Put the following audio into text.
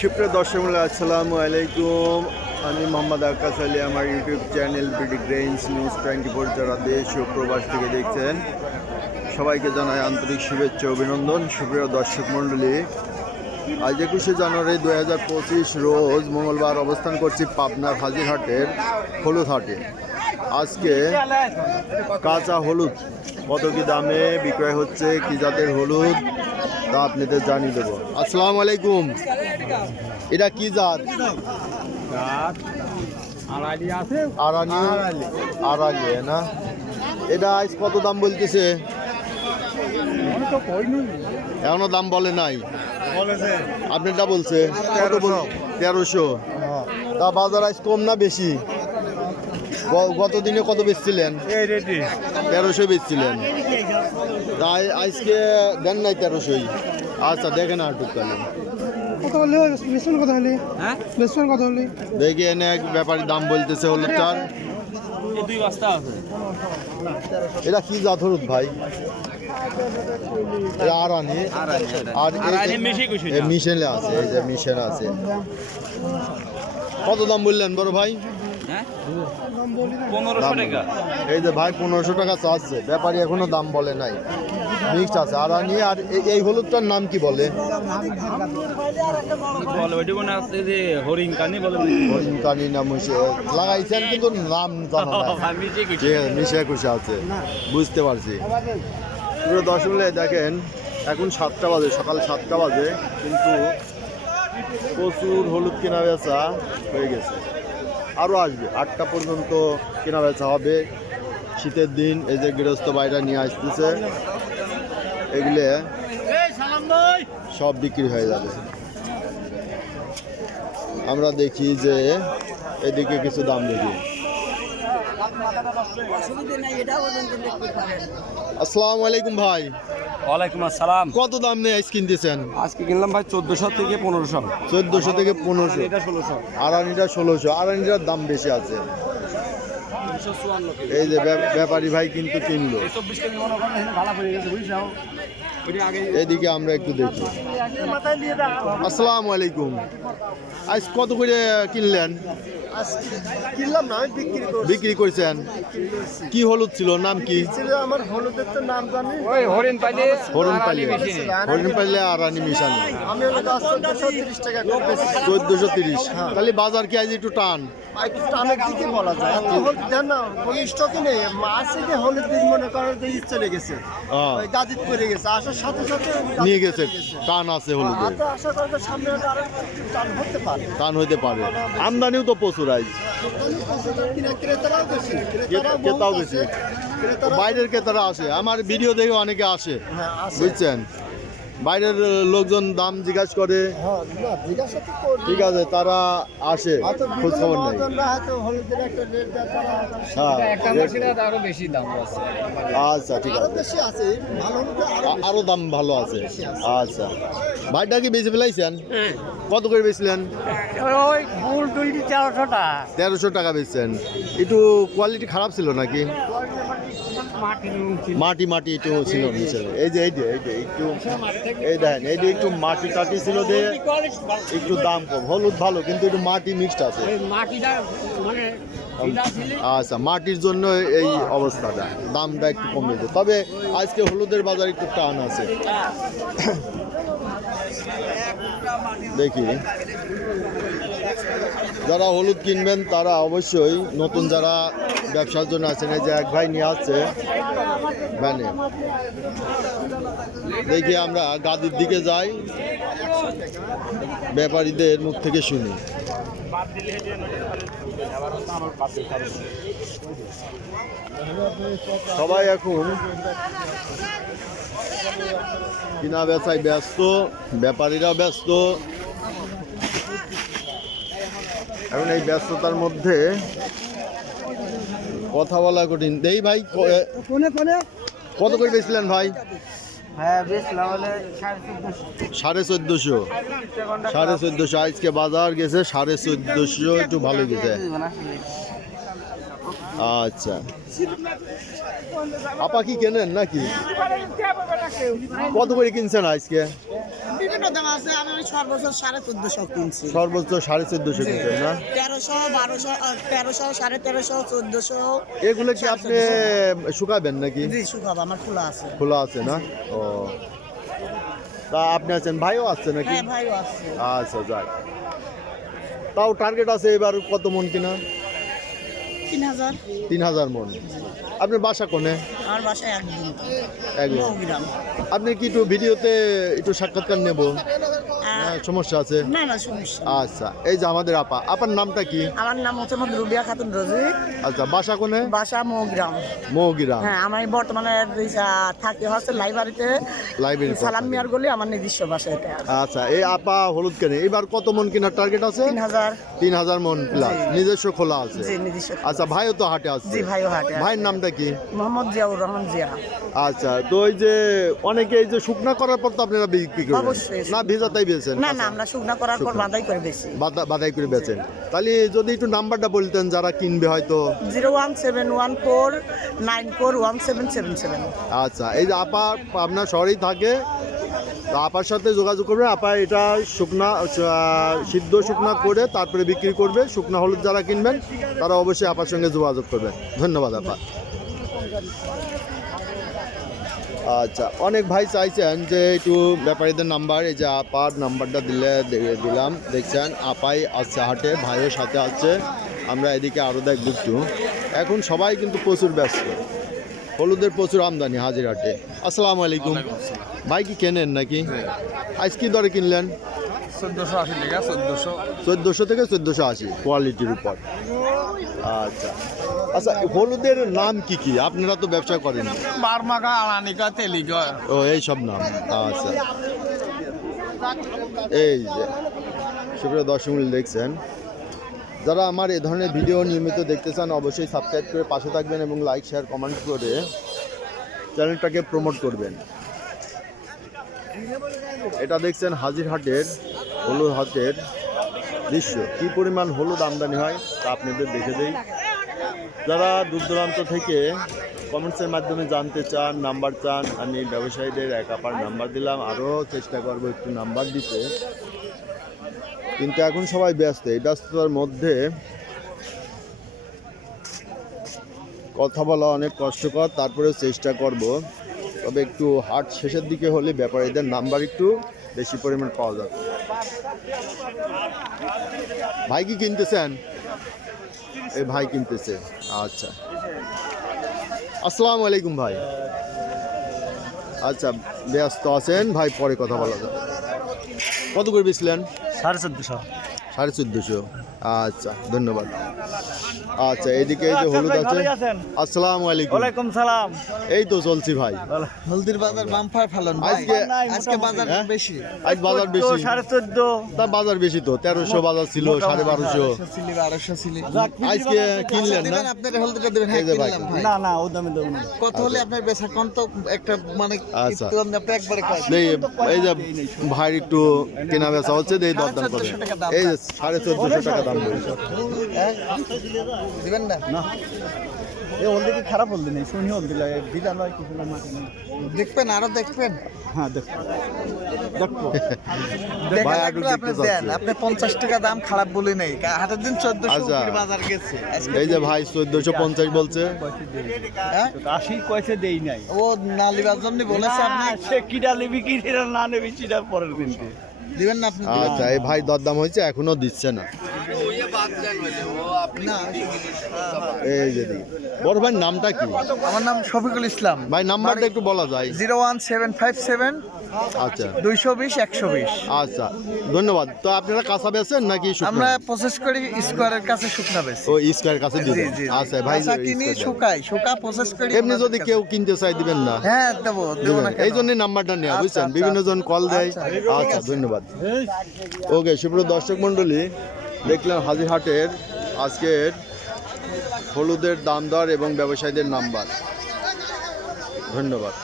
সুপ্রিয় দর্শক আসসালামু আলাইকুম। আমি মোহাম্মদ আকাশ আলী। আমার YouTube channel BD grains news 24 যারা দেশ ও প্রবাস থেকে দেখছেন সবাইকে জানাই আন্তরিক শুভেচ্ছা অভিনন্দন। সুপ্রিয় দর্শক মণ্ডলী, আজ 21শে জানুয়ারি 2025 রোজ মঙ্গলবার অবস্থান করছি পাবনার হাজিরহাটের হলুদ হাটে। আজকে কাঁচা হলুদ কত কি দামে বিক্রয় হচ্ছে, কি জাতের হলুদ তা আপনাদের জানিয়ে দেবো। আসসালামু আলাইকুম। এটা কি জাত? আড়ালি না? এটা আজ কত দাম বলতেছে? এখনো দাম বলে নাই। আপনারটা বলছে কত? 1300। তা বাজার আজ কম না বেশি? গত দিনে কত বেচছিলেন? 1300 বেচছিলেন। তাই আজকে দেন নাই 1300? আচ্ছা দেখেন আর টুকটালে দেখি এনে এক ব্যাপারী দাম বলতেছে হলুদটার। এটা কি জাত হলুদ ভাই? আরানি। আর মিশেলে আছে, এই যে মিশেল আছে। কত দাম বললেন বড় ভাই? 1500 টাকা। এই যে ভাই 1500 টাকা চাচ্ছে, ব্যাপারী এখনো দাম বলে নাই। মিক্সড আছে আরানি। আর এই হলুদটার নাম কি বলে? হরিণকানি না মিশে লাগাইছেন কিন্তু নাম জানা নাই। মিশে খুশি আছে, বুঝতে পারছি। পুরো 10 মিনিট দেখেন, এখন 7টা বাজে, সকাল 7টা বাজে, কিন্তু প্রচুর হলুদ কেনা বেচা হয়ে গেছে। আরও আসবে 8টা পর্যন্ত কেনা বেচা হবে। শীতের দিন এই যে গৃহস্থ বাইরা নিয়ে আসতেছে, এগুলো সব বিক্রি হয়ে যাবে। আমরা দেখি যে এদিকে কিছু দাম দেখি। আসসালামু আলাইকুম ভাই। ওয়ালাইকুম আসসালাম। কত দাম নিয়ে আইস কিনতেছেন? আজকে কিনলাম ভাই 1400 থেকে 1500। 1400 থেকে 1500। এটা 1600। আড়ানিটা 1600। আড়ানিটার দাম বেশি আছে। এই যে ব্যাপারী ভাই কিন্তু কিনলো। এদিকে আমরা একটু দেখি। আসসালামু আলাইকুম। আজ কত করে কিনলেন? কিনলাম না, আমি বিক্রি করছেন। কি হলুদ ছিল, নাম কি? আমার হলুদের তো নাম জানি, হরিণপাল্লি আরানি মিশানো। আমি হলো 1430 টাকা করে বেশি। 1430। তাহলে বাজার কি আজ একটু টান? একটু টানের দিকে বলা যায়। হলুদ দেন না, কোনো স্টকে নেই। মাসে যে হলুদ দিন মনে করেন যে চলে গেছে, ওই দাদিত করে গেছে, আসার সাথে সাথে নিয়ে গেছে। টান আছে হলুদের, আশা করি সামনে আরো টান হতে পারে। টান হইতে পারে। আমদানিও তো প্রচুর আজ, ক্রেতারাও বেশি, ক্রেতাও বেশি। বাইরের ক্রেতারা আসে, আমার ভিডিও দেখে অনেকে আসে, বুঝছেন? বাইরের লোকজন দাম জিজ্ঞাসা করে, ঠিক আছে, তারা আসে, খোঁজ খবর নেই। আচ্ছা ঠিক আছে, আরো দাম ভালো আছে। আচ্ছা, ভাইটা কি বেশি ফেলাইছেন? কত করে বেচলেন? 1300 টাকা বেচছেন। একটু কোয়ালিটি খারাপ ছিল নাকি? মাটি একটু ছিল নিচে। এই যে একটু এই দেখেন, এইটা একটু মাটি টাটি ছিল, দিয়ে একটু দাম কম। হলুদ ভালো, কিন্তু একটু মাটি মিক্সড আছে। আচ্ছা, মাটির জন্য এই অবস্থাটা, দামটা একটু কমেছে। তবে আজকে হলুদের বাজার একটু টান আছে। দেখি, যারা হলুদ কিনবেন তারা অবশ্যই, নতুন যারা ব্যবসার জন্য আছেন, এই যে এক ভাই নিয়ে আসছে ভ্যানে। দেখি আমরা গাদির দিকে যাই, ব্যাপারীদের মুখ থেকে শুনি। সবাই এখন কিনা বেচায় ব্যস্ত, ব্যাপারীরাও ব্যস্ত। এখন এই ব্যস্ততার মধ্যে কথা বলা কঠিন। এই ভাই কত করে বেচলেন ভাই? 1450। 1450। আজকে বাজার গেছে 1450, একটু ভালো গেছে। আচ্ছা, আপা কি কেনেন নাকি? কত করে কিনছেন আজকে? বিভিন্ন দাম আছে, আমি ওই সর্বোচ্চ 1450 কিনছি। সর্বোচ্চ 1450 কিনছেন না? 1300, 1200, 1300, 1350, 1400। এগুলো কি আপনি শুকাবেন নাকি? জি, শুকাবো, আমার খোলা আছে। খোলা আছে না? ও, তা আপনি আছেন, ভাইও আছে নাকি? হ্যাঁ, ভাইও আছে। আচ্ছা, যাক। তাও টার্গেট আছে এবার কত মন কিনা? 3000। 3000 মন। আপনার বাসা কোনে? আমার বাসায় একদম একদম। নবগ্রাম। আপনি কি একটু ভিডিওতে একটু সাক্ষাৎকার নেব? সমস্যা আছে? না না, সমস্যা নেই। আচ্ছা, এই যে আমাদের আপার নামটা কি? আমার নাম হচ্ছে মোহাম্মদ রুবিয়া খাতুন রোজি। আচ্ছা, বাসা কোনে? বাসা মৌগ্রাম। মৌগিরা হ্যাঁ, আমি বর্তমানে থাকি হচ্ছে লাইব্রেরিতে, লাইব্রেরি। সালাম মিয়ার গলি, আমার নিজস্ব বাসা এটা। আচ্ছা, এই আপা হলুদ কেনে এবার কত মন কেনার টার্গেট আছে? 3000। 3000 মন প্লাস। নিজস্ব খোলা আছে? জি, নিজস্ব। আচ্ছা, ভাইও তো হাটে আছে? জি, ভাইও হাটে আছে। ভাইয়ের নামটা কি? মোহাম্মদ জিয়াউর রহমান জিয়া। আচ্ছা, তো ওই যে অনেকে এই যে শুকনা করার পর তো আপনারা বিক্রি করেন অবশ্যই। না, ভেজাতাই বেচেন? না না, আমরা শুকনা করার পর বাদাই করে বেশি। বাদাই করে বেচেন? তাহলে যদি একটু নাম্বারটা বলতেন যারা কিনবে হয়তো। 01714941777। আচ্ছা, এই যে আপা আপনার শহরেই থাকে, তো আপার সাথে যোগাযোগ করবে। আপা এটা শুকনা সিদ্ধ শুকনা করে তারপরে বিক্রি করবে। শুকনা হলুদ যারা কিনবেন তারা অবশ্যই আপার সঙ্গে যোগাযোগ করবেন। ধন্যবাদ আপা। আচ্ছা, অনেক ভাই চাইছেন যে একটু ব্যাপারীদের নাম্বার, এই যে আপার নাম্বারটা দিলাম। দেখছেন আপাই আছে হাটে, ভাইও সাথে আছে। আমরা এদিকে আরও দেখব একটু। এখন সবাই কিন্তু প্রচুর ব্যস্ত, হলুদের প্রচুর আমদানি হাজিরহাটে। আসসালামু আলাইকুম। ভাই কি কেনেন নাকি? আজ কি দরে কিনলেন? 1480 টাকা, 1400। 1400 থেকে 1480 কোয়ালিটির উপর। আচ্ছা আচ্ছা, হলুদের নাম কি কি? আপনারা তো ব্যবসা করেন। বারমাকা, আনানিকা, তেলিকা। ও, এই সব নাম। আচ্ছা, এই যে সুপ্রিয় দর্শক দেখছেন, যারা আমার এ ধরনের ভিডিও নিয়মিত দেখতে চান অবশ্যই সাবস্ক্রাইব করে পাশে থাকবেন এবং লাইক শেয়ার কমেন্ট করে চ্যানেলটাকে প্রমোট করবেন। এটা দেখছেন হাজিরহাটের হলুদ হাটের দৃশ্য। কী পরিমাণ হলুদ আমদানি হয় তা আপনাদের দেখে দেই। যারা দূর দূরান্ত থেকে কমেন্টসের মাধ্যমে জানতে চান, নাম্বার চান, আমি ব্যবসায়ীদের এক আপার নাম্বার দিলাম। আরও চেষ্টা করব একটু নাম্বার দিতে, কিন্তু এখন সবাই ব্যস্ত। এই ব্যস্ততার মধ্যে কথা বলা অনেক কষ্টকর, তারপরেও চেষ্টা করব। তবে একটু হাট শেষের দিকে হলে ব্যাপারীদের নাম্বার একটু বেশি পরিমাণ পাওয়া যাবে। ভাই কি কিনতেছেন? এই ভাই কিনতেছে। আচ্ছা, আসসালামু আলাইকুম ভাই। আচ্ছা, ব্যস্ত আছেন ভাই, পরে কথা বলা যাবে। কত করে বেচলেন? 1450। 1450। আচ্ছা, ধন্যবাদ। আচ্ছা, এইদিকে এই যে হলুদ আছে। আসসালামু আলাইকুম। ওয়ালাইকুম সালাম। এই তো চলছি ভাই। হলদির বাজার বাম্পার ফেলন আজকে বাজার বেশি। আজ বাজার বেশি। 1450। তা বাজার বেশি তো, 1300 বাজার ছিল, 1250। ছিলি 1200 ছিলি। আজকে কিনলেন না? আপনার হলদিটা দেবেন? হ্যাঁ, এই যে ভাই। কিনলাম ভাই। না না, ও দামে দেবো না। কত হলে আপনার বেচা কোন তো একটা মানে আচ্ছা। একটু আপনি একবারে কয়। এই যে ভাই একটু কেনা বেচা হচ্ছে, এই দরদাম করে। 1450 টাকা দাম। এই যে 1450 টাকা দাম বলছে। হ্যাঁ? দিবেন না? এই হলদি কি খারাপ হলদি নেই, শুনি হলদি লাগে, বিলা লয় কিছু না, মাটি নেই। দেখবেন, আরো দেখবেন। হ্যাঁ, দেখো দেখো। দেখা ভাই, লাগলে একটু আপনি দেখতে দেন। চাচ্ছি। আপনি 50 টাকা দাম খারাপ বলে নেই। হাটের দিন 1400 আচ্ছা। উপরে বাজার গেছে। আজকে এই যে ভাই 1450 বলছে। হ্যাঁ? 80 পয়সা দেই নাই। ও নালিবার জন্য বলেছে আপনি সে কিটা নেবি, কি না নেবি সেটা পরের দিনকে। দিবেন না? আপনি আচ্ছা, এই ভাই দরদাম হয়েছে, এখনো দিচ্ছে না। না। এই যে দিই। বড় ভাই নামটা কি? আমার নাম শফিকুল ইসলাম। ভাই নাম্বারটা একটু বলা যায়? 01757 আচ্ছা 220 120। আচ্ছা, ধন্যবাদ। তো আপনারা কাঁচা বেচেন নাকি শুকনো? আমরা প্রসেস করি স্কোয়ারের কাছে শুকনা বেশি। ও স্কয়ার কাছে দিবেন? আচ্ছা ভাই, কাঁচা কিনি, শুকা প্রসেস করি। এমনি যদি কেউ কিনতে চাই দিবেন না? হ্যাঁ, দেবো না কেন? এই জন্য নাম্বারটা নেওয়া, আচ্ছা, বুঝছেন, আচ্ছা। বিভিন্ন জন কল দেয়। আচ্ছা, ঠিক আচ্ছা, আছে। ধন্যবাদ। ওকে, সুপ্রিয় দর্শক মণ্ডলী, দেখলাম হাজিরহাটের আজকের হলুদের দাম দর এবং ব্যবসায়ীদের নাম্বার। ধন্যবাদ।